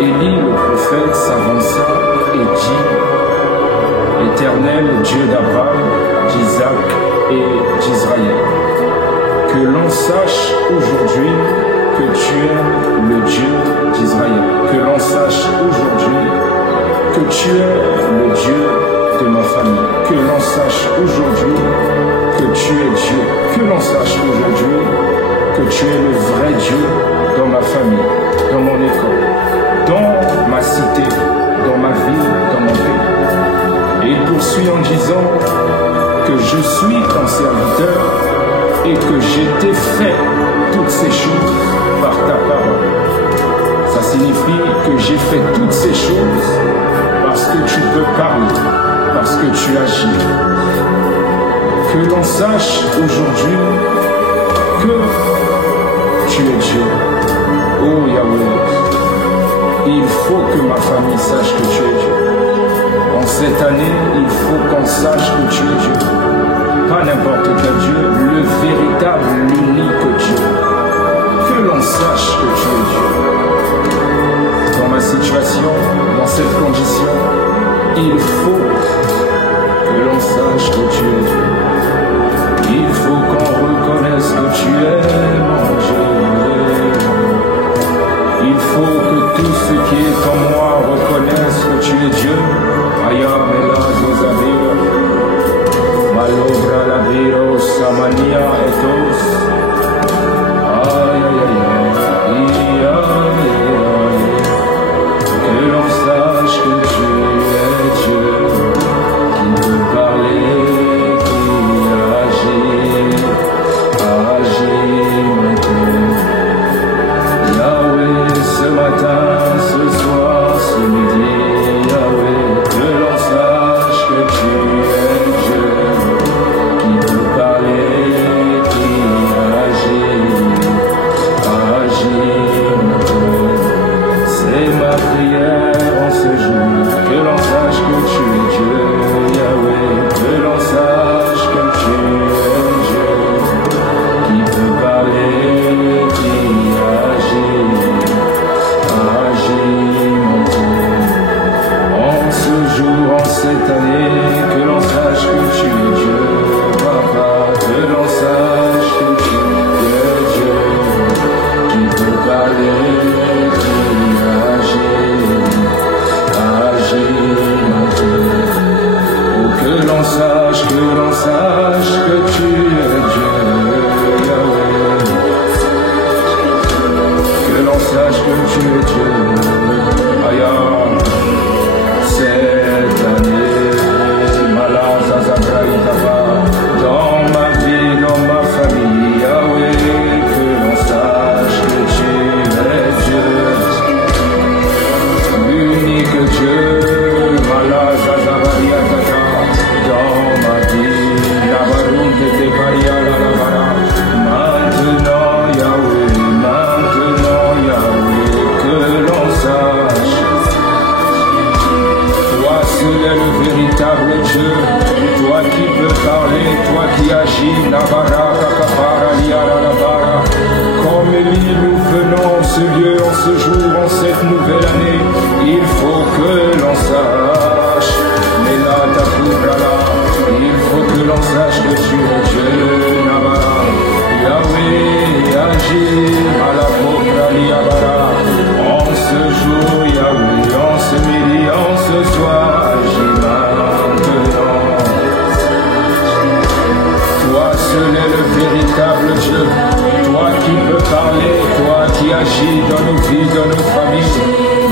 Élie le prophète s'avança et dit: Éternel Dieu d'Abraham, d'Isaac et d'Israël, que l'on sache aujourd'hui que tu es le Dieu d'Israël, que l'on sache aujourd'hui que tu es le Dieu de ma famille, que l'on sache aujourd'hui que tu es Dieu, que l'on sache aujourd'hui que tu es le vrai Dieu dans ma famille, dans mon école, dans ma cité, dans ma ville, dans mon pays. Et il poursuit en disant que je suis ton serviteur et que j'ai t'ai fait toutes ces choses par ta parole. Ça signifie que j'ai fait toutes ces choses parce que tu peux parler, parce que tu agis. Que l'on sache aujourd'hui que tu es Dieu. Oh Yahweh, il faut que ma famille sache que tu es Dieu. En cette année, il faut qu'on sache que tu es Dieu. Pas n'importe quel Dieu, le véritable, l'unique Dieu. Que l'on sache que tu es Dieu. Dans ma situation, dans cette condition, il faut que l'on sache que tu es Dieu. Il faut qu'on reconnaisse que tu es mon Dieu. Il faut que tout ce qui est en moi reconnaisse que tu es Dieu. Ayam et la Zozavira, Malobra la Viro, Samania et Tos. Aïe aïe aïe, aïe. Que l'on sache que tu es Dieu, qui peut parler, qui agit maintenant. Yahweh, ce matin, ce soir, ce midi, Yahweh, que l'on sache que tu es Dieu, qui peut parler, qui agit maintenant. C'est ma prière en ce jour, que l'on sache que tu es Dieu, Yahweh, que l'on sache que tu es Dieu, qui peut parler, qui agit maintenant. En ce jour, en cette année, que l'on sache que tu es Dieu, Papa, que l'on sache que tu es Dieu, qui peut parler, qui agit maintenant. Oh, que l'on sache que tu es Dieu, Yahweh. Que l'on sache que tu es Dieu. Aïe, cette année, Malaza Zabraïtava, dans ma vie, dans ma famille, Yahweh, que l'on sache que tu es Dieu, l'unique Dieu, Malaza Zabraïtava, dans ma vie, la Baroute de Paria, la Lavara, maintenant, Yahweh, maintenant, Yahweh, que l'on sache. Toi seul est le véritable Dieu, toi qui peux parler, toi qui agis, Navara, Kakapara, Liara, Lavara. Comme Élie, nous venons en ce lieu, en ce jour, en cette nouvelle année, il faut que l'on sache, mais là, il faut que l'on sache que tu es Dieu, Navara. Yahweh, agis, à la pauvre Liabara. En ce jour, Yahweh, en ce midi, en ce soir, agis maintenant. Toi seul est le véritable Dieu, toi qui peux parler, toi qui agis dans nos vies, dans nos familles.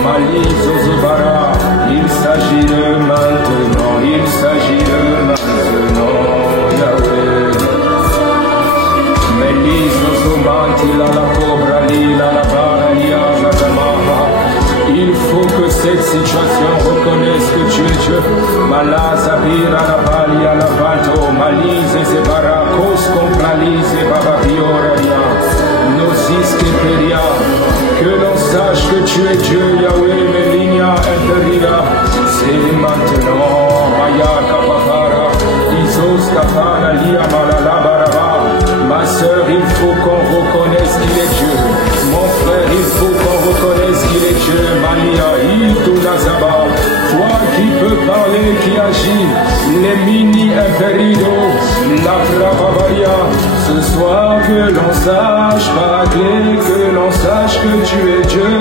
Mali Zozobara, il s'agit de maintenant, il s'agit de maintenant, Yahweh. Melis Zozomanti la cobra lila la baralia Zatamaha. Il faut que cette situation reconnaisse que tu es Dieu. Malazabira la balia la bato, Malise Zebara, Kos Compralise Baba Bioralia, Nosis Keperia. Que l'on sache que tu es Dieu, Yahweh, Melinia Imperia. C'est maintenant, Maya Kapapara, Isos Kapara, Lia Malalabaraba. Ma sœur, il faut qu'on reconnaisse qu'il est Dieu. Mon frère, il faut qu'on reconnaisse qu'il est Dieu. Malia toi qui peux parler, qui agis, les mini impéridos, la bravaria. Ce soir que l'on sache parler, que l'on sache que tu es Dieu,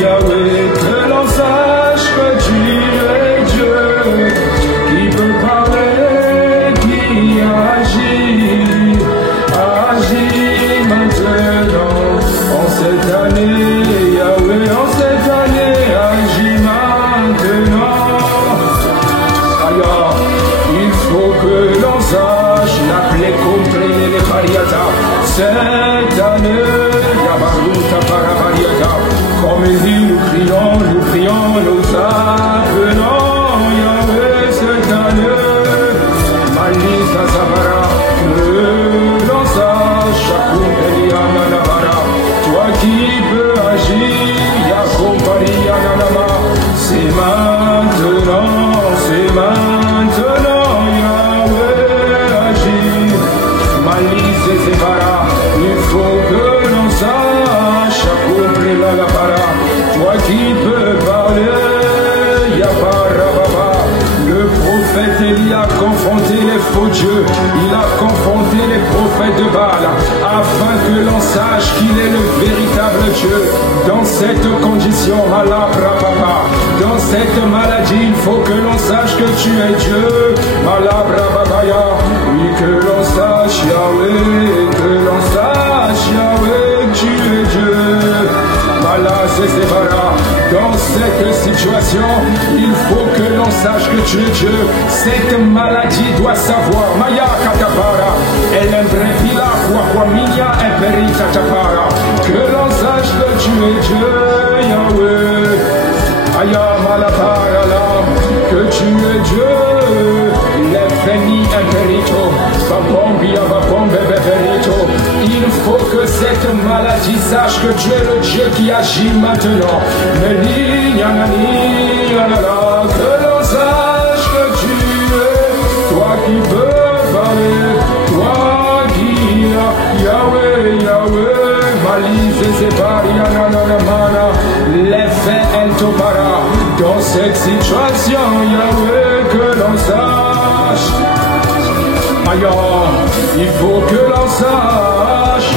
Yahweh, que l'on sache que tu es Dieu, qui peut parler, qui agit, agit maintenant, en cette année, Yahweh, en cette année, agis maintenant. Aïe, il faut que l'on sache l'appeler contre les pariata. Cette année, Yabaruta Paravariata, comme il dit, nous prions, nous appelons Yahweh cette année. Malisa Savara, que l'on sache, Akumpeliana Navara, toi qui peux agir, Yakomparia Nanama, c'est maintenant, Yahweh agir. Malise Zevara, il faut que l'on sache, accomplir la para, toi qui peux parler, Yabara Baba. Le prophète Élie a confronté les faux dieux, il a confronté les prophètes de Baal, afin que l'on sache qu'il est le véritable Dieu. Dans cette condition, Malabra Baba, dans cette maladie, il faut que l'on sache que tu es Dieu, Malabra Babaya, oui que l'on sache Yahweh, que l'on sache Yahweh, tu es Dieu. Dans cette situation, il faut que l'on sache que tu es Dieu. Cette maladie doit savoir, Maya Katapara, elle embrepila, Kwakwaminia, Emperita Tapara, que l'on sache que tu es Dieu, Yahweh. Aya Malapara, que tu es Dieu. L'Infini Imperito, Babombia, Babombe, Beberito. Il faut que cette maladie sache que tu es le Dieu qui agit maintenant. Meli, Yanani, Yanala, que l'on sache que tu es, toi qui peux parler, toi qui as Yahweh, Yahweh, Malise, Zebari, Yananamana, l'effet Entobara. Dans cette situation, Yahweh, que l'on sache. Aïe, il faut que l'on sache,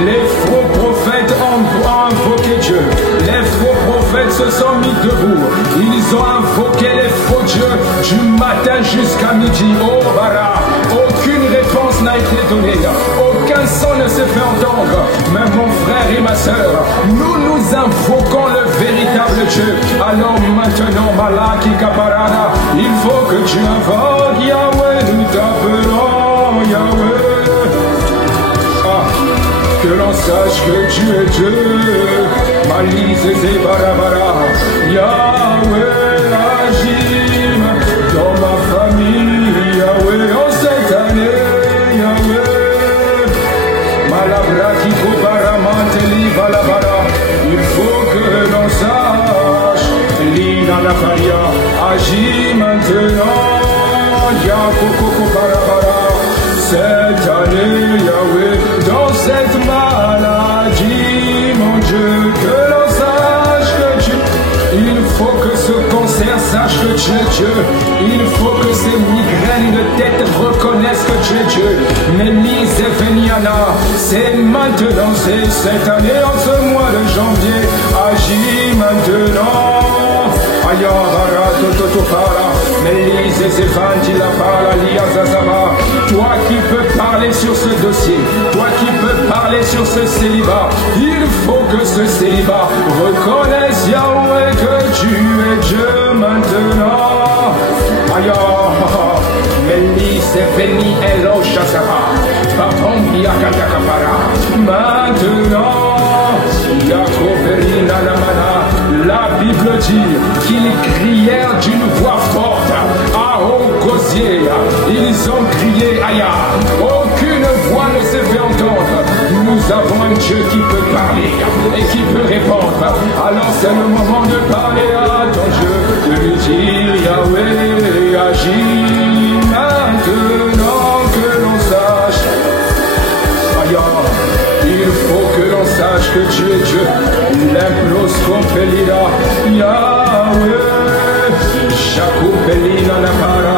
les faux prophètes ont invoqué Dieu, les faux prophètes se sont mis debout, ils ont invoqué les faux dieux du matin jusqu'à midi. Oh Bara, aucune réponse n'a été donnée, aucun son ne s'est fait entendre. Mais mon frère et ma soeur, nous invoquons le véritable Dieu. Alors maintenant, Malaki Kaparana, il faut que tu invoques Yahweh, nous t'appelons Yahweh. Que l'on sache que tu es Dieu, Malise et Barabara, Yahweh agit dans ma famille, Yahweh en cette année, Yahweh, Malabra qui Kobaramanteli Balabara, il faut que l'on sache, Lina Nafaria, agis maintenant, Yakoko Barabara, cette année, Yahweh, dans cette maladie, mon Dieu, que l'on sache que tu, il faut que ce cancer sache que tu es Dieu, il faut que ces migraines de tête reconnaissent que tu es Dieu. Mélis et Veniana, c'est maintenant, c'est cette année, en ce mois de janvier, agis maintenant. Ayavara Tototopara, Mélis et Zéphani la Para, Liazazama, toi qui peux parler sur ce dossier, toi qui peux parler sur ce célibat, il faut que ce célibat reconnaisse Yahweh que tu es Dieu maintenant. Aya, Mélis et Veni Elocha Saba, Papom Yakatakapara, maintenant, Yakoverina Namana, la Bible dit qu'ils crièrent d'une voix forte à Okosier. Ils ont crié Aya. Aucune voix ne s'est fait entendre. Nous avons un Dieu qui peut parler et qui peut répondre. Alors c'est le moment de parler à ton Dieu, de lui dire Yahweh, agis maintenant que l'on sache. Aya. Il faut que l'on sache que tu es Dieu. L'implos compellira. Yahweh. Yahweh. Jacobelina la para,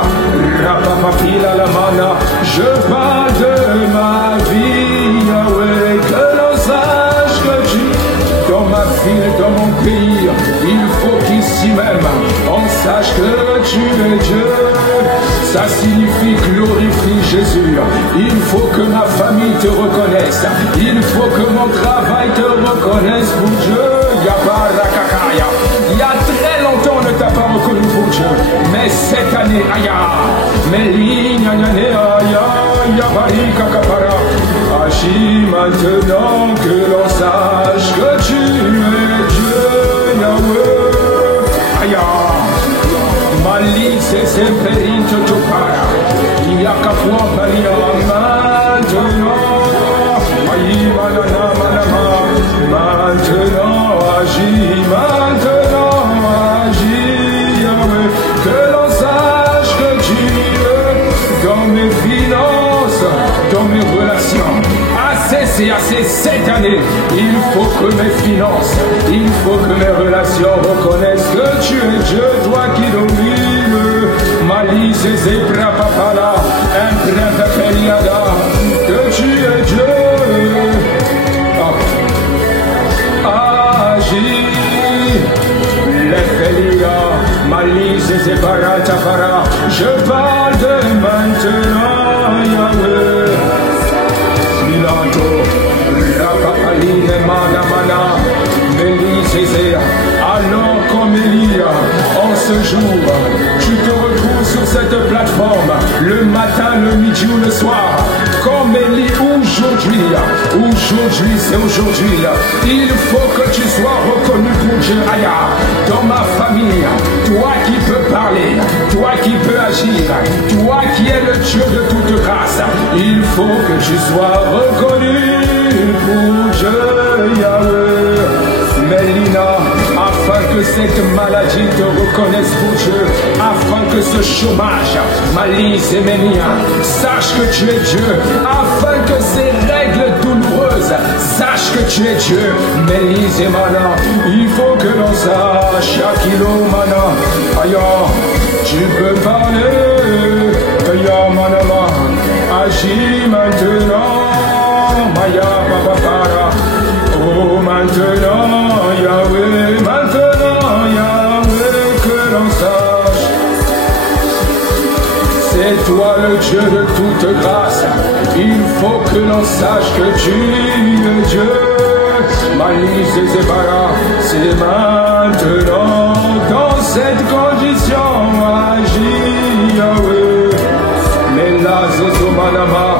rapapapila la mana. Je parle de ma vie, Yahweh. Que l'on sache que tu, dans ma ville, dans mon pays, il faut qu'ici même, on sache que tu es Dieu. Ça signifie glorifie Jésus. Il faut que ma famille te reconnaisse. Il faut que mon travail te reconnaisse pour Dieu. Il y a très longtemps on ne t'a pas reconnu pour Dieu. Mais cette année, agis maintenant que l'on sache que tu es Dieu, Yahweh. Aya. Malise semperito topara, yakapua palia maintenant, aïe manana manama, maintenant agis, Yahweh, que l'on sache que tu es dans mes finances, dans mes relations. C'est assez cette année, il faut que mes finances, il faut que mes relations reconnaissent que tu es Dieu, toi qui domines. Malice et prapapala, imprépériada, que tu es Dieu. Agis, l'ephélia, malice et paratapara, je parle de maintenant, Yahweh. Milanto, Rapapaline, Mana, Mana, Mélisée, alors comme Elia, en ce jour, tu te retrouves sur cette plateforme, le matin, le midi ou le soir, comme Élie aujourd'hui, c'est aujourd'hui, il faut que tu sois reconnu pour Dieu, Aya, dans ma famille, toi qui peux parler, toi qui peux agir, toi qui es le Dieu de toute grâce, il faut que tu sois reconnu pour Dieu, Yahweh. Mélina, afin que cette maladie te reconnaisse pour Dieu, afin que ce chômage, malice et ménia, sache que tu es Dieu, afin que ces règles douloureuses, sache que tu es Dieu, Mélise et Mana, il faut que l'on sache, Yakilo Mana, aïe, tu peux parler, aïe, Manama, agis maintenant, Maya, Babapara, oh maintenant, Yahweh, maintenant, Yahweh, que l'on sache. C'est toi le Dieu de toute grâce. Il faut que l'on sache que tu es Dieu. Malice et Zébara, c'est maintenant. Dans cette condition, agis, Yahweh. Mais là, Zozomanama,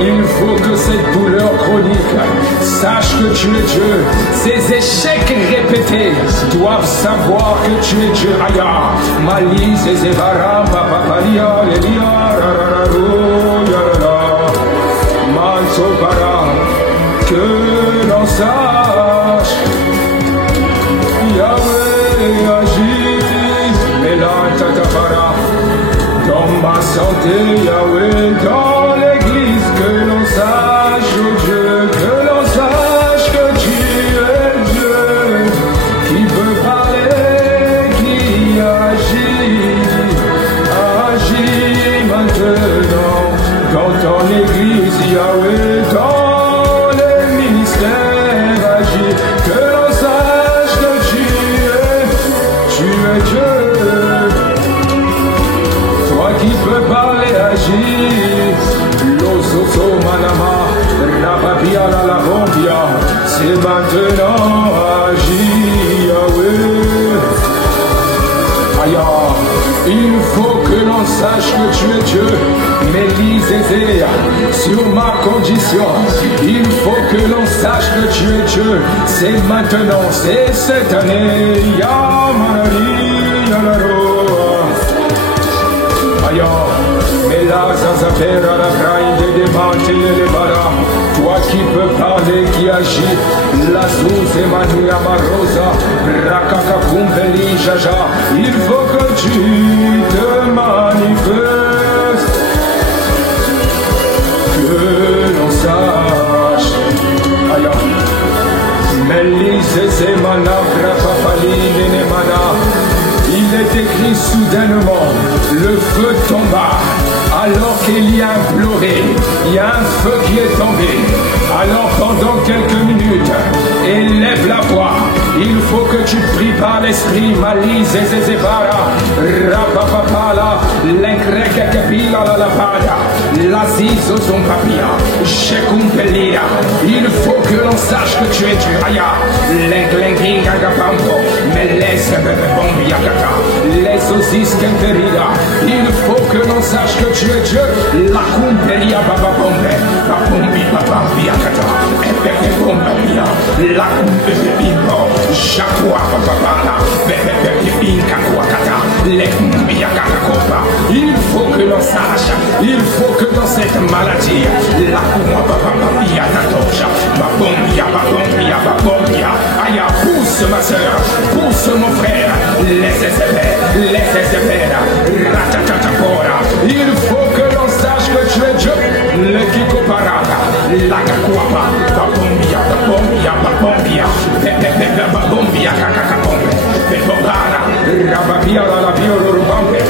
il faut que cette douleur chronique sache que tu es Dieu. Ces échecs répétés doivent savoir que tu es Dieu. Aya, Malice et Zébara, Papapalia, Elia, Rararo, Yarara, Mansopara, que l'on sache. Yahweh agit, mais là, Tatapara, dans ma santé, Yahweh, dans l'église, que l'on sache, oh Dieu, que l'on sache que tu es Dieu, qui peut parler, qui agit maintenant, dans ton église, Yahweh, dans les ministères, agis, que l'on sache que tu es Dieu. Qui peut parler, agir, l'ososo manama, rababia la bombia, c'est maintenant, agir, Yahweh. Aya, il faut que l'on sache que tu es Dieu, Mélisée, sur ma condition, il faut que l'on sache que tu es Dieu, c'est maintenant, c'est cette année, Yamanari, Yalaro. Mais là, ça s'appelle à la graine des démentes et les bara. Toi qui peux parler, qui agit, la sous Emmanuel Marosa, Rakaka Kumbeli Jaja, il faut que tu te manifestes, que l'on sache. Aïe, Mélise, c'est mana, Rapapali, Nénémana. est écrit soudainement, le feu tomba. Alors qu'Élie a imploré, il y a un feu qui est tombé. Alors pendant quelques minutes, élève la voix. Il faut que tu pries par l'esprit. Malise et zezebara, rapapapala, l'encrekekepila la pada, l'azizo zompapia, shekumpelia. Il faut que l'on sache que tu es Dieu. Aya, l'enklenking-agapampo, mais laisse bebebombiakata, les osis kenterida. Il faut que l'on sache que tu es Dieu. La kumpelia bababombe, babombi babambiakata, epepepombabia, la kumpepepimbo. Shakwa papapala, bebebebinka kwakata, lekmbiakata kopa. Il faut que l'on sache, il faut que dans cette maladie, la kuma papapia tatosha, babombia, babombia, babombia. Aya, pousse ma soeur, pousse mon frère, laisse espérer, ratatatapora. Il faut que l'on sache que tu es Dieu, le kiko parada, la kakwapa, babombia, babombia, babombia, babombia, kakakapombe, bebobara, rababia, la biolorubambe,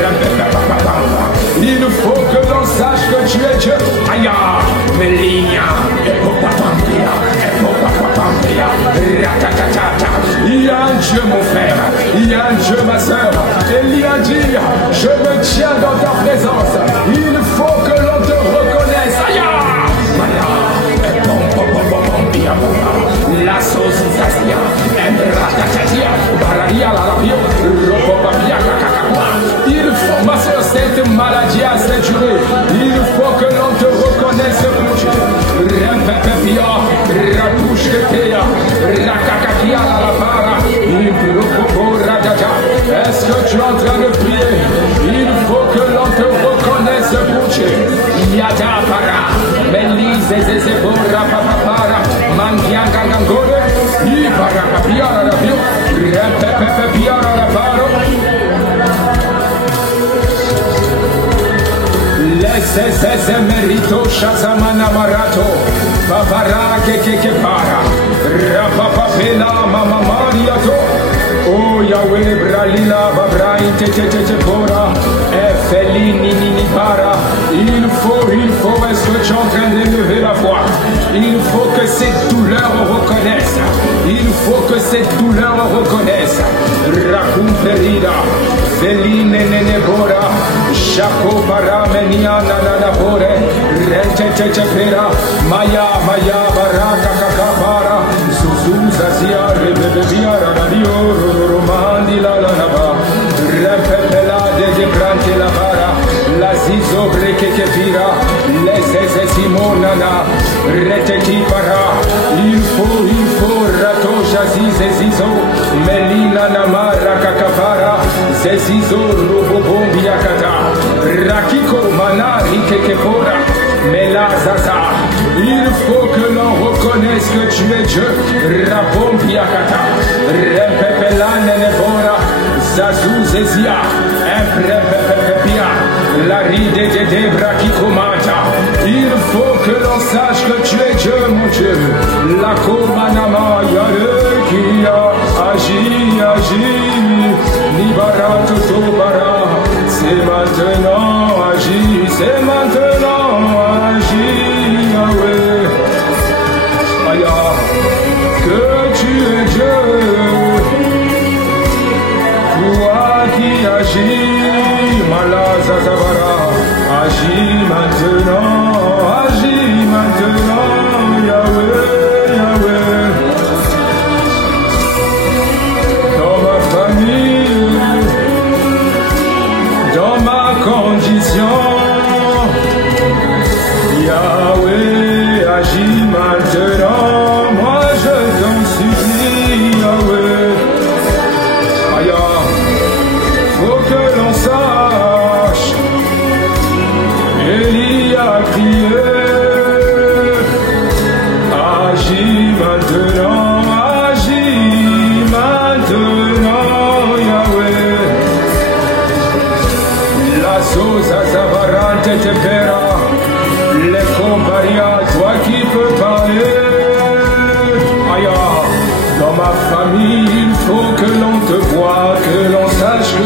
rababababamba. Il faut que l'on sache que tu es Dieu. Aya, Meligna, epopapambia, epopapambia, ratatatata. Il y a un Dieu, mon frère, il y a un Dieu, ma soeur. Élie a dit, je me tiens dans ta présence. Il faut que l'on te reconnaisse. Aya, Maya, epopapambia, la sauce sasia, ratatia, bararia, la labio, ropopapia, kakakakwa. Il faut, ma soeur, cette maladie à cette durée. Il faut que l'on te reconnaisse pour Dieu. Rempepepia, ratouchetea, rakakakia la para, impropopo radata. Est-ce que tu es en train de prier? Il faut que l'on te reconnaisse pour Dieu. Yada para, melise zezebora papapara, mangianga gangore, ibara papia la bio, rempepepia la paro. Laisse merito shazamana marato, babara keke para, rapapapela mama mariato. Oh Yahweh bralila babra te pora, felini nini para. Il faut, est-ce que tu es en train d'élever la voix? Il faut que cette douleur reconnaisse. Il faut que cette douleur reconnaisse. Rakumperida, feline nene bora, shako para menia nana bore, rente pera, maya baraka kakapara, suzu zazia rebebia radio romandi la naba, repepela de brante la bara, la zizo rekekevira, les simonana, reteki para. Il faut rato jaziz zizo, melina namara kakapara, zezizo robobombia kata, rakiko manari kekepora, melazaza. Il faut que l'on reconnaisse que tu es Dieu, rabombia kata, repepela nenebora, zazu zezia, imprepepepia, la ride de brakikomata. Il faut que l'on sache que tu es Dieu, mon Dieu. La komanama yare qui a agi, libara totobara. C'est maintenant agi, c'est maintenant agi, Yahweh. Aya, que tu es Dieu, toi qui agis, malazazabara, agis maintenant, Yahweh, Yahweh. Dans ma famille, dans ma condition, Yahweh, agis maintenant, moi je t'en supplie, Yahweh. Aya, faut que l'on sache, Élie a crié, agis maintenant, Yahweh. La sosa zavarante te pera, les comparia, toi qui peux parler. Aya, dans ma famille, il faut que l'on te voie, que l'on sache que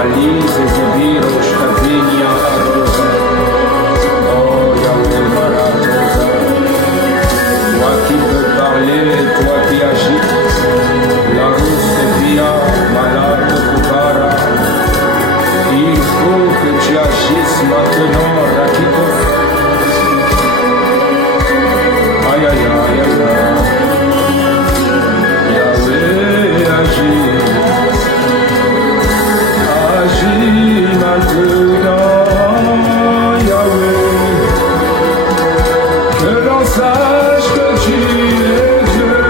Malise Zebiro Shtavinia Arosa. Oh Yahweh Maratosa. Toi qui peux parler, toi qui agis. La rousse via malade Kubara. Il faut que tu agisses maintenant, Rakito. Aïe aïe aïe aïe aïe. Yahweh agis. Agis maintenant, Yahweh. Que l'on sache que tu es Dieu,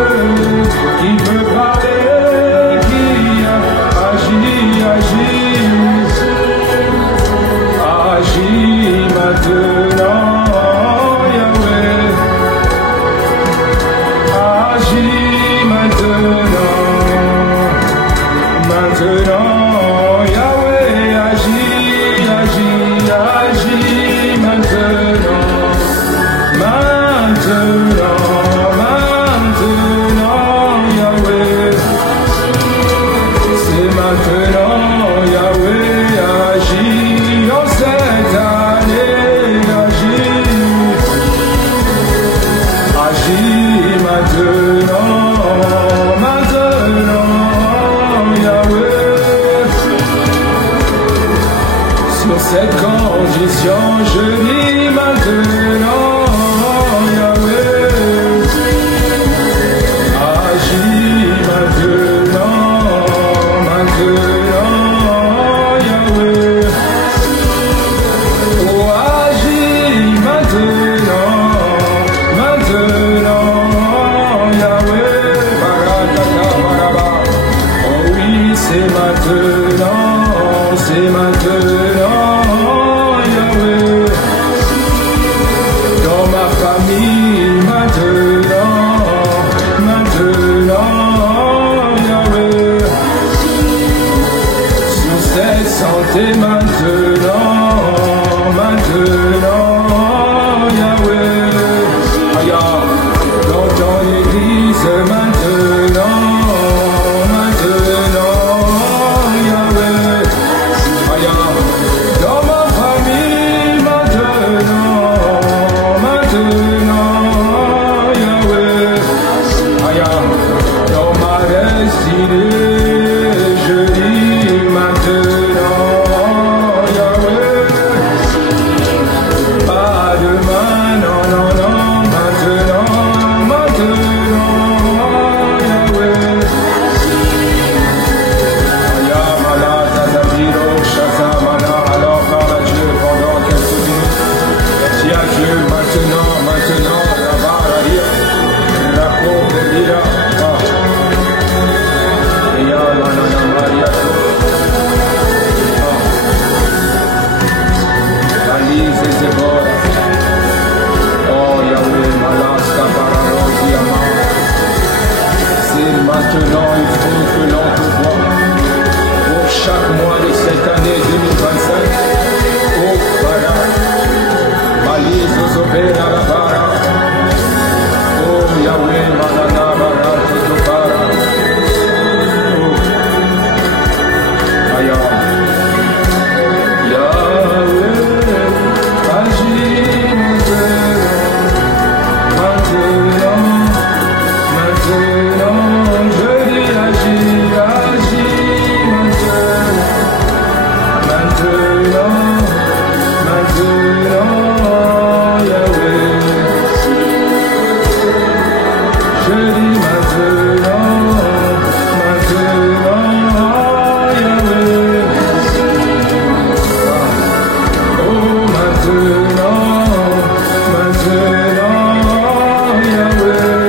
qui peut parler, qui agit, agit. Agis maintenant, Yahweh. Agis maintenant, maintenant, Yahweh. Agis, agis, agis maintenant, maintenant, maintenant, Yahweh. C'est maintenant, Yahweh, agis en cette année, agis, agis maintenant, maintenant, Yahweh. Sur cette condition, je dis maintenant, Yahweh. Agis maintenant, maintenant, Yahweh. Oh, agis maintenant, maintenant, Yahweh. Barakata Baraba. Oh oui, c'est maintenant, Yahweh. Dans ma famille, maintenant, maintenant, Yahweh. Sur cette santé, maintenant, maintenant, Yahweh. Aya, dans ton église, maintenant, maintenant, Yahweh. Aya, dans ma famille, maintenant, maintenant, Yahweh. Aya, dans ma destinée, je dis maintenant, Yahweh. Pas demain, non, non, non, maintenant, maintenant, Yahweh. Aya, Malata, Zabiro, Shazamana, alors parle à Dieu pendant quelques minutes. Dis à Dieu maintenant, maintenant, là-bas, à lire, raconte, lire, Aya, Manana, Maria, Alice, Zebora. Oh Yahweh, Malaska, Pararosi, Ama. C'est maintenant, il faut que l'on te voie. Pour chaque mois de cette année 2025, oh Bara, Malise, Zobera, la Bara. Oh Yahweh, Manana, Bara, Totopara. Oh, Aya. Yahweh, agis maintenant, maintenant, je dis agis, agis maintenant, maintenant, maintenant, Yahweh. Je dis maintenant, maintenant, Yahweh. Oh, maintenant, maintenant, Yahweh.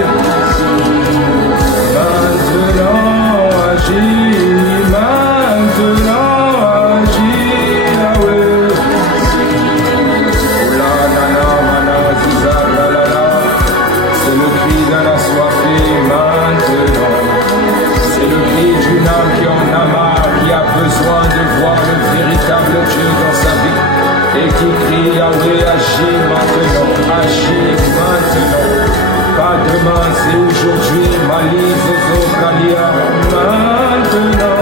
Maintenant, agis, maintenant, agis, Yahweh. Oula, nana, mana, ziza, la, la, la. C'est le cri d'un assoiffé maintenant. C'est le cri d'une âme qui en a marre, qui a besoin de voir le véritable Dieu dans sa vie. Et qui crie Yahweh, agis maintenant, agis maintenant. Pas demain, c'est aujourd'hui, Malise, Zokalia, maintenant.